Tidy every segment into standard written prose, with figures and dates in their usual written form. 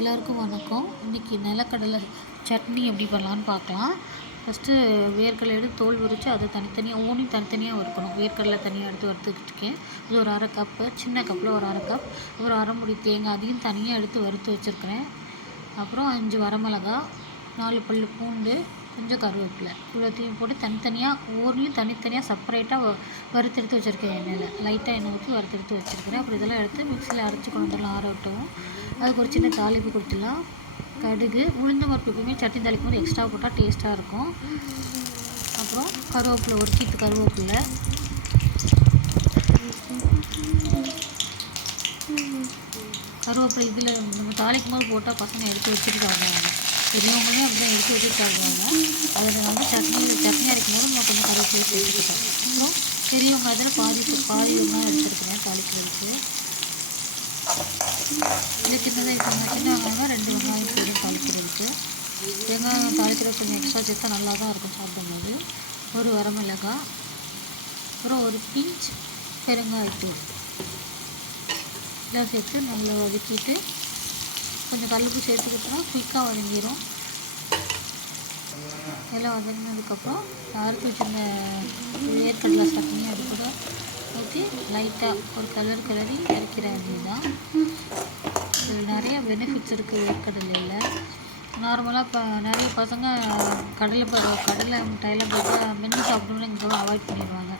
எல்லாருக்கும் வணக்கம். இன்றைக்கி நிலக்கடலை சட்னி எப்படி பண்ணலான்னு பார்க்கலாம். ஃபஸ்ட்டு வேர்க்கடலை எடுத்து தோல் உரித்து அதை தனித்தனியாக தனித்தனியாக வறுக்கணும். வேர்க்கடலை தனியாக எடுத்து வறுத்துக்கிட்டுருக்கேன். இது ஒரு அரை கப்பு, சின்ன கப்பில் ஒரு அரை கப், ஒரு அரை முடி தேங்காய் அதையும் தனியாக எடுத்து வறுத்து வச்சுருக்கிறேன். அப்புறம் 5 வரமிளகா, 4 பல் பூண்டு, கொஞ்சம் கருவேப்பிலை, இவ்வளோத்தையும் போட்டு தனித்தனியாக ஒவ்வொன்றிலையும் தனித்தனியாக செப்பரேட்டாக வறுத்தெடுத்து வச்சுருக்கேன். எண்ணெயில் லைட்டாக எண்ணெய் ஊற்றி வறுத்தெடுத்து வச்சுருக்கிறேன். அப்புறம் இதெல்லாம் எடுத்து மிக்சியில் அரைச்சி கொண்டு வந்துடலாம், ஆற விட்டவும். அதுக்கு ஒரு சின்ன தாளிப்பு கொடுத்துடலாம். கடுகு, உளுந்து பருப்பு எப்பவுமே சட்னி தாளிக்கும் போது எக்ஸ்ட்ரா போட்டால் டேஸ்ட்டாக இருக்கும். அப்புறம் கருவேப்பிலை, ஒரு கீத்து கருவேப்பிலை, இதில் நம்ம தாளிக்கும் போது போட்டால் பசங்க எடுத்து வச்சுட்டு சாப்பிடுவாங்க. பெரியவங்களுமே அப்படி தான் எடுத்து வச்சுட்டு சாப்பிடுவாங்க. அதில் வந்து சட்னி அரைக்கும் போது நம்ம கொஞ்சம் கருவேப்பிலை சேர்த்துக்கிட்டோம். அப்புறம் பெரிய வெங்காயத்தில் பாதி வெங்காயம் எடுத்துருக்கிறேன் தாளிக்கிறதுக்கு. இது சின்ன வெங்காயம் 2 வெங்காயம் போட்டு தாளிக்கிறதுக்கு. வெங்காயம் தாளிக்கிறது கொஞ்சம் எக்ஸ்ட்ரா சேர்த்தா நல்லா தான் இருக்கும் சாப்பிடும்போது. ஒரு வரமிளகாய், அப்புறம் ஒரு பிஞ்ச் பெருங்காயத்தூள் எல்லாம் சேர்த்து நல்லா வதக்கிட்டு கொஞ்சம் கல்லுப்பு சேர்த்துக்கிட்டோம்னா குயிக்காக வதங்கிடும். எல்லாம் வதங்கினதுக்கப்புறம் அரைச்சி வச்சுருந்த வேர்க்கடலை சட்னி அது கூட ஊற்றி லைட்டாக ஒரு கிளறி இறக்கிற வேண்டியதுதான். இதில் நிறைய பெனிஃபிட்ஸ் இருக்குது வேர்க்கடலையில். நார்மலாக இப்போ நிறைய பசங்க கடலை மிட்டாயெல்லாம் போட்டு மென்று சாப்பிடணும்னு இங்கே அவாய்ட் பண்ணிடுவாங்க.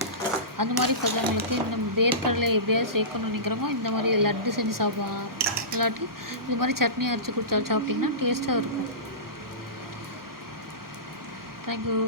அந்த மாதிரி பசங்களுக்கு இந்த வேர்க்கடலை எப்படியாவது சேர்க்கணும்னு நினைக்கிறோமோ இந்த மாதிரி லட்டு செஞ்சு சாப்பிடுவாங்க. இல்லாட்டி இது மாதிரி சட்னி அரைச்சி கொடுத்தா சாப்பிட்டிங்கன்னா டேஸ்ட்டாக இருக்கும். தேங்க்யூ.